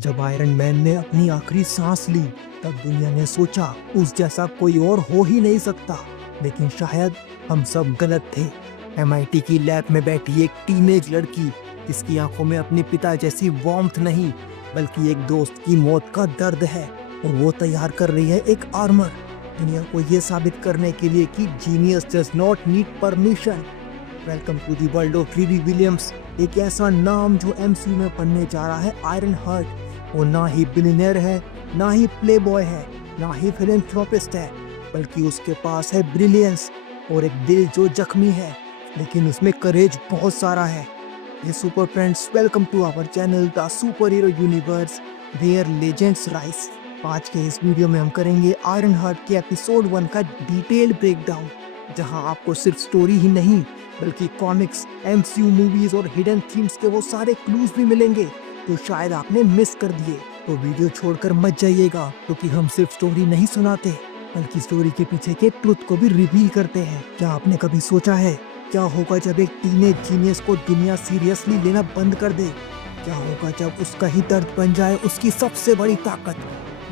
जब iron man ने अपनी आखिरी सांस ली तब दुनिया ने सोचा उस जैसा कोई और हो ही नहीं सकता। लेकिन शायद हम सब गलत थे। एमआईटी की लैब में बैठी एक टीनेज लड़की जिसकी आंखों में अपने पिता जैसी वार्मथ नहीं बल्कि एक दोस्त की मौत का दर्द है, और वो तैयार कर रही है एक आर्मर दुनिया को ये साबित करने के लिए कि genius does not need permission. Welcome to the world of Riri Williams, एक ऐसा नाम जो एमसीयू में बनने जा रहा है आयरन हार्ट। वो ना ही बिलियनर है, ना ही प्लेबॉय है, ना ही फिलैंथ्रोपिस्ट है, बल्कि उसके पास है ब्रिलियंस और एक दिल जो जख्मी है लेकिन उसमें करेज बहुत सारा है। ये super friends, welcome to our channel the super hero universe where legends rise. आज के इस वीडियो में हम करेंगे आयरन हार्ट के एपिसोड 1 का डिटेल ब्रेकडाउन, जहां आपको सिर्फ स्टोरी ही नहीं बल्कि कॉमिक्स, एमसीयू मूवीज और हिडन थीम्स के वो सारे क्लूज भी मिलेंगे जो शायद आपने मिस कर दिए। तो वीडियो छोड़कर मत जाइएगा, क्योंकि हम सिर्फ स्टोरी नहीं सुनाते बल्कि स्टोरी के पीछे के ट्रुथ को भी रिवील करते हैं। क्या आपने कभी सोचा है क्या होगा जब एक टीनेज जीनियस को दुनिया सीरियसली लेना बंद कर दे? क्या होगा जब उसका ही दर्द बन जाए उसकी सबसे बड़ी ताकत?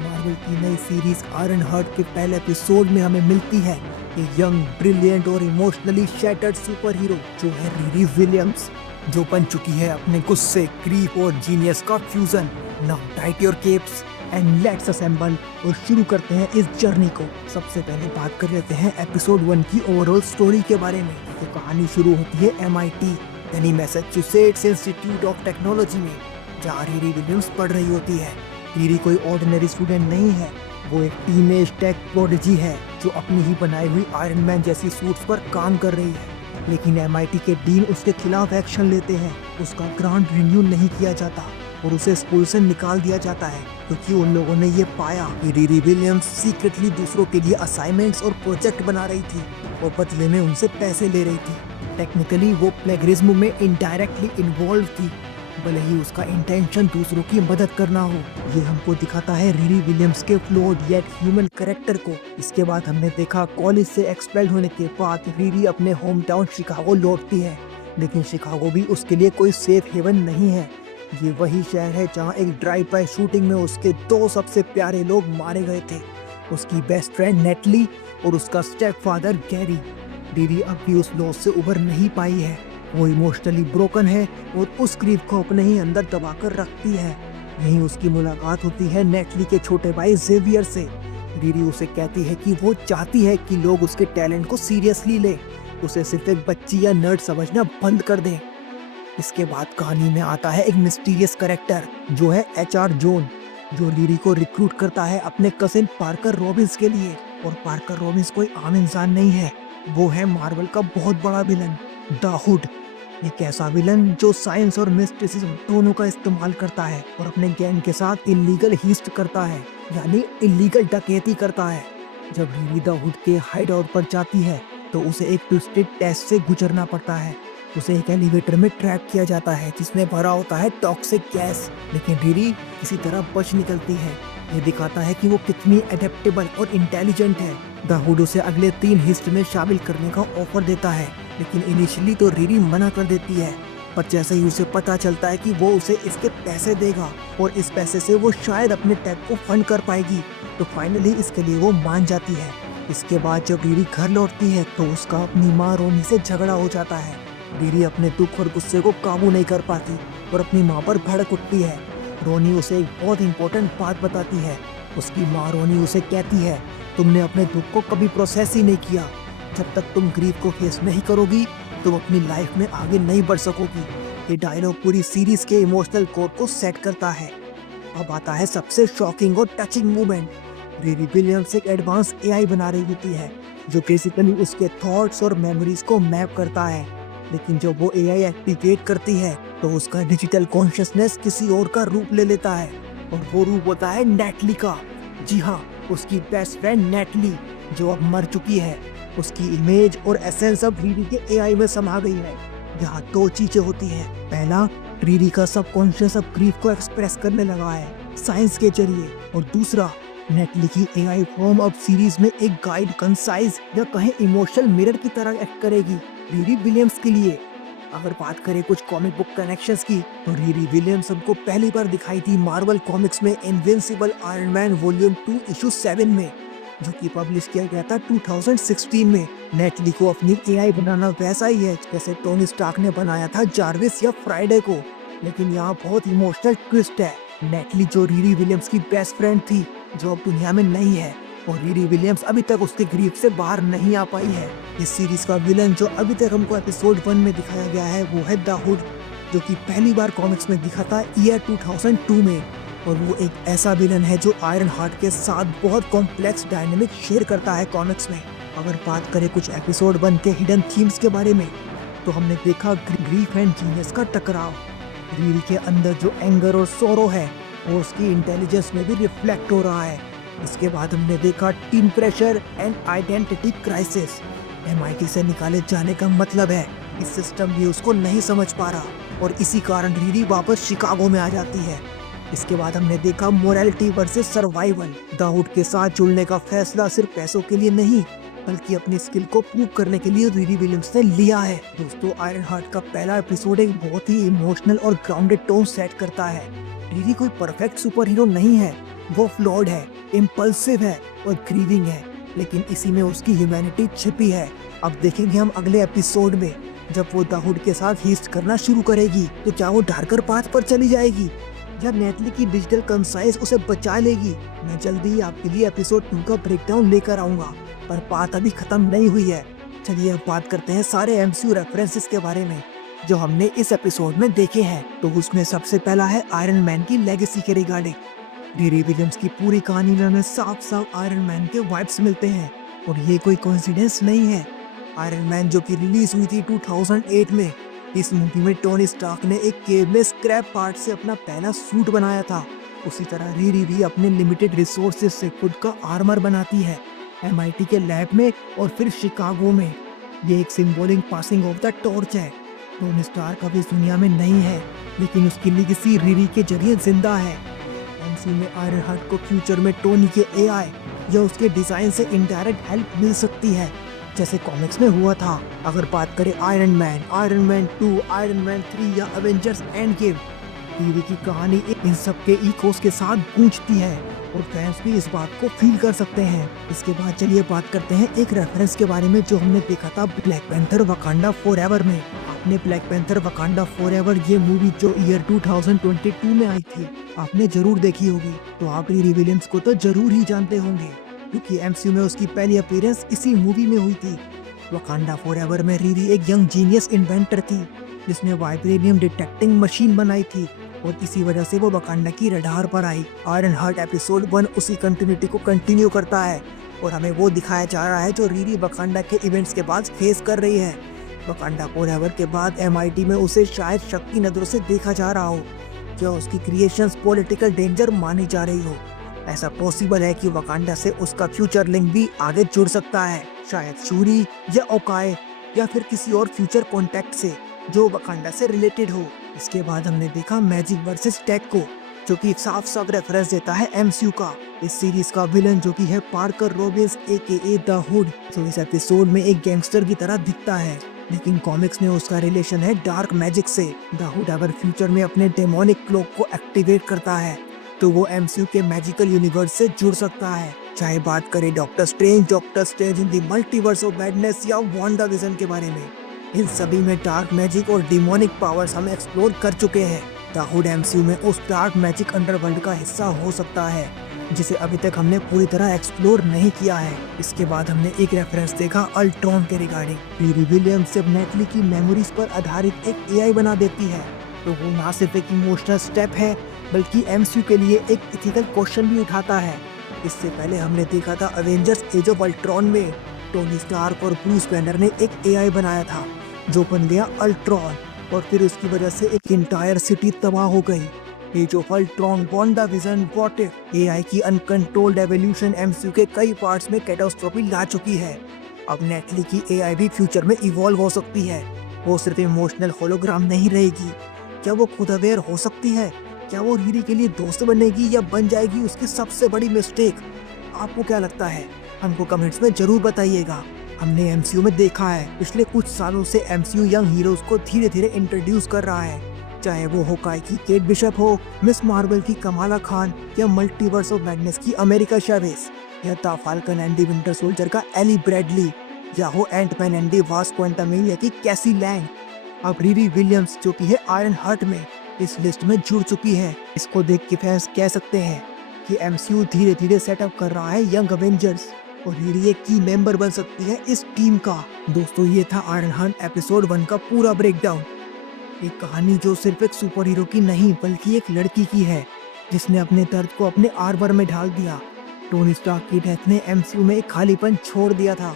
मार्वल की नई सीरीज आयरन हार्ट के पहले एपिसोड में हमें मिलती है एक यंग, ब्रिलियंट और इमोशनली शैटर्ड सुपर हीरो जो है रीरी विलियम्स, जो बन चुकी है अपने गुस्से, ग्रीफ और जीनियस का fusion. Now tight your keeps and let's assemble और शुरू करते हैं इस जर्नी को। सबसे पहले बात कर लेते हैं एपिसोड 1 की ओवरऑल स्टोरी के बारे में। तो कहानी शुरू होती है एमआईटी यानी मैसाचुसेट्स इंस्टीट्यूट ऑफ टेक्नोलॉजी में, जहाँ रीरी विलियम्स पढ़ रही होती है। रीरी कोई ऑर्डिनरी स्टूडेंट नहीं है, वो एक टीनेज टेक प्रोडिजी है जो अपनी ही बनाई हुई आयरन मैन जैसी सूट्स पर काम कर रही है। लेकिन एमआईटी के डीन उसके खिलाफ एक्शन लेते हैं। उसका ग्रांट रिन्यू नहीं किया जाता और उसे स्कूल से निकाल दिया जाता है, क्योंकि उन लोगों ने ये पाया कि रीरी विलियम्स सीक्रेटली दूसरों के लिए असाइनमेंट्स और प्रोजेक्ट बना रही थी और बदले में उनसे पैसे ले रही थी। टेक्निकली वो प्लेगरिज्म में इनडायरेक्टली इन्वॉल्व थी, भले ही उसका इंटेंशन दूसरों की मदद करना हो। ये हमको दिखाता है रीरी विलियम्स के फ्लॉड येट ह्यूमन कैरेक्टर को। इसके बाद हमने देखा कॉलेज से एक्सपेल्ड होने के बाद रीरी अपने होम टाउन शिकागो लौटती है, लेकिन शिकागो भी उसके लिए कोई सेफ हेवन नहीं है। ये वही शहर है जहाँ एक ड्राइव बाय शूटिंग में उसके 2 सबसे प्यारे लोग मारे गए थे, उसकी बेस्ट फ्रेंड नेटली और उसका स्टेप फादर गैरी। रीरी अब भी उस लॉस से उबर नहीं पाई है। वो इमोशनली ब्रोकन है और उस ग्रीफ को अपने ही अंदर दबाकर रखती है। यहीं उसकी मुलाकात होती है नेटली के छोटे भाई जेवियर से। रीरी उसे कहती है कि वो चाहती है कि लोग उसके टैलेंट को सीरियसली ले, उसे सिर्फ एक बच्ची या नर्ड समझना बंद कर दे। इसके बाद कहानी में आता है एक मिस्टीरियस कैरेक्टर जो है एचआर जोन, जो रीरी को रिक्रूट करता है अपने कजिन पार्कर रॉबिन्स के लिए। और पार्कर रॉबिन्स कोई आम इंसान नहीं है, वो है मार्वल का बहुत बड़ा विलन द हुड। एक ऐसा विलन जो साइंस और मिस्टिसिज्म दोनों का इस्तेमाल करता है और अपने गैंग के साथ इलीगल हीस्ट करता है, यानी इलीगल डकैती करता है। जब रीरी द हुड के हाइड आउट पर जाती है तो उसे एक ट्विस्टेड टेस्ट से गुजरना पड़ता है। उसे एक एलिवेटर में ट्रैप किया जाता है जिसमें भरा होता है टॉक्सिक गैस, लेकिन रीरी किसी तरह बच निकलती है। ये दिखाता है कि वो कितनी एडेप्टेबल और इंटेलिजेंट है। द हुड उसे अगले 3 हिस्ट में शामिल करने का ऑफर देता है, लेकिन इनिशियली तो रीरी मना कर देती है। पर जैसे ही उसे पता चलता है कि वो उसे इसके पैसे देगा और इस पैसे से वो शायद अपने टेक को फंड कर पाएगी, तो फाइनली इसके लिए वो मान जाती है। इसके बाद जब रीरी घर लौटती है तो उसका अपनी माँ रोनी से झगड़ा हो जाता है। रीरी अपने दुख और गुस्से को काबू नहीं कर पाती और अपनी माँ पर भड़क उठती है। रोनी उसे एक बहुत इंपॉर्टेंट बात बताती है। उसकी माँ रोनी उसे कहती है, तुमने अपने दुख को कभी प्रोसेस ही नहीं किया। जब तक तुम ग्रीफ को फेस नहीं करोगी तुम अपनी लाइफ में आगे नहीं बढ़ सकोगी। ये डायलॉग पूरी सीरीज के इमोशनल कोड को सेट करता है। अब आता है सबसे शॉकिंग और टचिंग मोमेंट। रीरी विलियम्स एक एडवांस एआई बना रही होती है जो बेसिकली उसके थॉट्स और मेमोरीज को मैप करता है, लेकिन जब वो एआई एक्टिवेट करती है तो उसका डिजिटल कॉन्शियसनेस किसी और का रूप ले लेता है, और वो रूप होता है नेटली का। जी हाँ, उसकी बेस्ट फ्रेंड नेटली जो अब मर चुकी है। उसकी इमेज और एसेंस अब रीरी के एआई में समा गई है। यहाँ 2 चीजें होती हैं। पहला, रीरी का सबकॉन्शियस अब ग्रीफ को एक्सप्रेस करने लगा है साइंस के जरिए, और दूसरा, नेटली की एआई फॉर्म अब सीरीज में एक गाइड, कंसाइज या कहें इमोशनल मिरर की तरह एक्ट करेगी रीरी विलियम्स के लिए। अगर बात करें कुछ कॉमिक बुक कनेक्शंस की, तो रीरी विलियम्स हमको पहली बार दिखाई थी मार्वल कॉमिक्स में invincible iron man volume 2 issue 7 में, जो कि पब्लिश किया गया था 2016 में। नेटली को अपनी एआई बनाना वैसा ही है जैसे टोनी स्टार्क ने बनाया था जार्विस या फ्राइडे को, लेकिन यहाँ बहुत इमोशनल ट्विस्ट है। नेटली जो रीरी विलियम्स की बेस्ट फ्रेंड थी, जो अब दुनिया में नहीं है, और रीरी विलियम्स अभी तक उसके ग्रीफ से बाहर नहीं आ पाई है। इस सीरीज का विलन जो अभी तक हमको एपिसोड 1 में दिखाया गया है वो है द हुड, जो कि पहली बार कॉमिक्स में दिखा था ईयर 2002 में, और वो एक ऐसा विलन है जो आयरन हार्ट के साथ बहुत कॉम्प्लेक्स डायनेमिक शेयर करता है कॉमिक्स में। अगर बात करें कुछ एपिसोड 1 के हिडन थीम्स के बारे में, तो हमने देखा ग्रीफ एंड जीनियस का टकराव। रीरी के अंदर जो एंगर और सोरो है वो उसकी इंटेलिजेंस में भी रिफ्लेक्ट हो रहा है। इसके बाद हमने देखा team pressure and identity crisis. MIT से निकाले जाने का मतलब है इस सिस्टम भी उसको नहीं समझ पा रहा, और इसी कारण रीरी वापस शिकागो में आ जाती है। इसके बाद हमने देखा morality versus survival. The hood के साथ जुड़ने का फैसला सिर्फ पैसों के लिए नहीं, बल्कि अपनी स्किल को प्रूव करने के लिए रीरी विलियम्स ने लिया है। दोस्तों, आयरन हार्ट का पहला एपिसोड एक बहुत ही इमोशनल और ग्राउंडेड टोन सेट करता है। रीरी कोई परफेक्ट सुपर हीरो नहीं है, वो फ्लॉड है, इम्पल्सिव है और ग्रीविंग है, लेकिन इसी में उसकी ह्यूमैनिटी छिपी है। अब देखेंगे हम अगले एपिसोड में, जब वो द हुड के साथ हीस्ट करना शुरू करेगी तो क्या वो डार्कर पाथ पर चली जाएगी या नेटली की डिजिटल कंसाइज उसे बचा लेगी। मैं जल्दी ही आपके लिए एपिसोड 2 का ब्रेकडाउन लेकर आऊंगा, पर बात अभी खत्म नहीं हुई है। चलिए अब बात करते हैं सारे एमसीयू रेफरेंसेस के बारे में जो हमने इस एपिसोड में देखे हैं। तो उसमें सबसे पहला है आयरन मैन की लेगेसी के रिगार्डिंग। रीरी विलियम्स की पूरी कहानी में हमें साफ साफ आयरन मैन के वाइब्स मिलते हैं, और ये कोई कोइंसिडेंस नहीं है। आयरन मैन जो कि रिलीज हुई थी 2008 में, इस मूवी में टोनी स्टार्क ने एक केव में स्क्रैप पार्ट से अपना पहला सूट बनाया था। उसी तरह रीरी भी अपने लिमिटेड रिसोर्सेज से खुद का आर्मर बनाती है, एमआईटी के लैब में और फिर शिकागो में। ये एक symbolic passing of the torch है। टोनी स्टार्क अब इस दुनिया में नहीं है, लेकिन उसकी लेगेसी रीरी के जरिए जिंदा है। एमसीयू में आयरन हार्ट को फ्यूचर में टोनी के एआई या उसके डिजाइन से इनडायरेक्ट हेल्प मिल सकती है, जैसे कॉमिक्स में हुआ था। अगर बात करें आयरन मैन 2, आयरन मैन 3 या एवेंजर्स एंड गेम, रीरी की कहानी इन सब के इकोस के साथ गूंजती है, और फैंस भी इस बात को फील कर सकते हैं। इसके बाद चलिए बात करते हैं एक रेफरेंस के बारे में जो हमने देखा था ब्लैक पैंथर वकांडा फॉरएवर में। आपने ब्लैक पैंथर वकांडा फॉरएवर ये मूवी जो ईयर 2022 में आई थी, आपने जरूर देखी होगी, तो आप रीरी विलियम्स को तो जरूर ही जानते होंगे, क्योंकि एमसीयू में उसकी पहली अपीयरेंस इसी मूवी में हुई थी। वकांडा फॉरएवर में रीरी एक यंग जीनियस इन्वेंटर थी जिसने वाइब्रेनियम डिटेक्टिंग मशीन बनाई थी, और इसी वजह से वो वकांडा की रडार पर आई। आयरन हार्ट एपिसोड 1 उसी कंटिन्यूटी को कंटिन्यू करता है, और हमें वो दिखाया जा रहा है जो रीरी वकांडा के इवेंट्स के बाद फेस कर रही है। वकांडा फॉरएवर के बाद एमआईटी में उसे शायद शक की नजरों से देखा जा रहा हो, क्या उसकी क्रिएशंस पॉलिटिकल डेंजर मानी जा रही हो। ऐसा पॉसिबल है कि वकांडा से उसका फ्यूचर लिंक भी आगे जुड़ सकता है, शायद शूरी या ओकाए या फिर किसी और फ्यूचर कॉन्टेक्ट से जो वकांडा से रिलेटेड हो। इसके बाद हमने देखा मैजिक वर्सेस टेक को, जो कि साफ साफ रेफरेंस देता है एमसीयू का। इस सीरीज का विलन जो कि है पार्कर रॉबिन्स एकेए द हुड, जो इस एपिसोड में एक गैंगस्टर की तरह दिखता है, लेकिन कॉमिक्स में उसका रिलेशन है डार्क मैजिक से। द हुड अगर फ्यूचर में अपने डेमोनिक क्लॉक को एक्टिवेट करता है तो वो एमसीयू के मैजिकल यूनिवर्स से जुड़ सकता है। चाहे बात करें doctor strange in the multiverse of madness या वांडा विजन के बारे में, इन सभी में डार्क मैजिक और डिमोनिक पावर्स हम एक्सप्लोर कर चुके हैं। द हुड एमसीयू में उस डार्क मैजिक अंडरवर्ल्ड का हिस्सा हो सकता है जिसे अभी तक हमने पूरी तरह एक्सप्लोर नहीं किया है। इसके बाद हमने एक रेफरेंस देखा अल्ट्रॉन के रिगार्डिंग। रीरी विलियम्स जब नेटली की मेमोरीज पर आधारित एक एआई बना देती है, तो वो ना सिर्फ एक इमोशनल स्टेप है, बल्कि एमसीयू के लिए एक एथिकल क्वेश्चन भी उठाता है। इससे पहले हमने देखा था अवेंजर्स एज ऑफ अल्ट्रॉन में टोनी स्टार्क और ब्रूस बैनर ने एक एआई बनाया था जो बन गया अल्ट्रॉन, और फिर उसकी वजह से एक इंटायर सिटी तबाह हो गई। Age of Ultron, Wanda Vision, What If, AI की अनकंट्रोल्ड एवोल्यूशन एमसीयू के कई पार्ट्स में कैटास्ट्रोफी ला चुकी है। अब नेटली की एआई भी फ्यूचर में इवॉल्व हो सकती है। वो सिर्फ इमोशनल होलोग्राम नहीं रहेगी। क्या वो खुद अवेयर हो सकती है? क्या वो रीरी के लिए दोस्त बनेगी या बन जाएगी उसकी सबसे बड़ी मिस्टेक? आपको क्या लगता है? हमको कमेंट्स में जरूर बताइएगा। हमने एमसीयू में देखा है पिछले कुछ सालों से एमसीयू यंग हीरोज को धीरे धीरे इंट्रोड्यूस कर रहा है, चाहे वो होकाई की केट बिशप हो, मिस मार्वल की कमाला खान या मल्टीवर्स ऑफ मैडनेस की अमेरिका चैवेज, या the Falcon and the Winter Soldier का एली ब्रैडली, या हो Ant Man and the Wasp Quantumania की कैसी लैंग। अब रिरी विलियम्स जो कि है आयरन हार्ट में इस लिस्ट में जुड़ चुकी है। इसको देख के फैंस कह सकते हैं कि एमसीयू धीरे धीरे सेटअप कर रहा है यंग अवेंजर्स और रिरी एक की मेंबर बन सकती है इस टीम का। दोस्तों, ये था आयरन हार्ट एपिसोड 1 का पूरा ब्रेकडाउन। एक कहानी जो सिर्फ एक सुपर हीरो की नहीं बल्कि एक लड़की की है जिसने अपने दर्द को अपने आर्मर में ढाल दिया। टोनी स्टार्क की डेथ ने एमसीयू में एक खालीपन छोड़ दिया था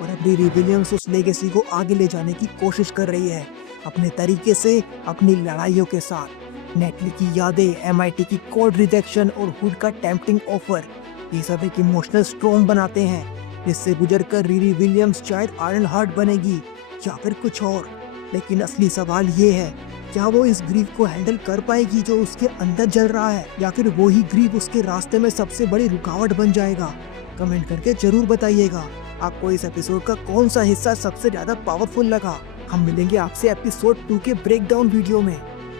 और अब रिरी विलियम्स उस लेगेसी को आगे ले जाने की कोशिश कर रही है अपने तरीके से, अपनी लड़ाइयों के साथ। नेटली की यादें, एमआईटी की कोल्ड रिजेक्शन और हुड का टेम्पटिंग ऑफर, ये सब एक इमोशनल स्ट्रॉन्ग बनाते हैं जिससे गुजरकर रिरी विलियम्स शायद आयरन हार्ट बनेगी या फिर कुछ और। लेकिन असली सवाल ये है, क्या वो इस ग्रीफ को हैंडल कर पाएगी जो उसके अंदर जल रहा है, या फिर वो ही ग्रीफ उसके रास्ते में सबसे बड़ी रुकावट बन जाएगा? कमेंट करके जरूर बताइएगा आपको इस एपिसोड का कौन सा हिस्सा सबसे ज्यादा पावरफुल लगा। हम मिलेंगे आपसे एपिसोड 2 के ब्रेकडाउन वीडियो में।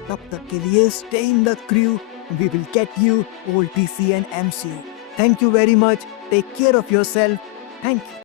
तब तक के लिए stay in the crew, we will get you old DC and MCU. Thank you very much, take care of yourself, thank you.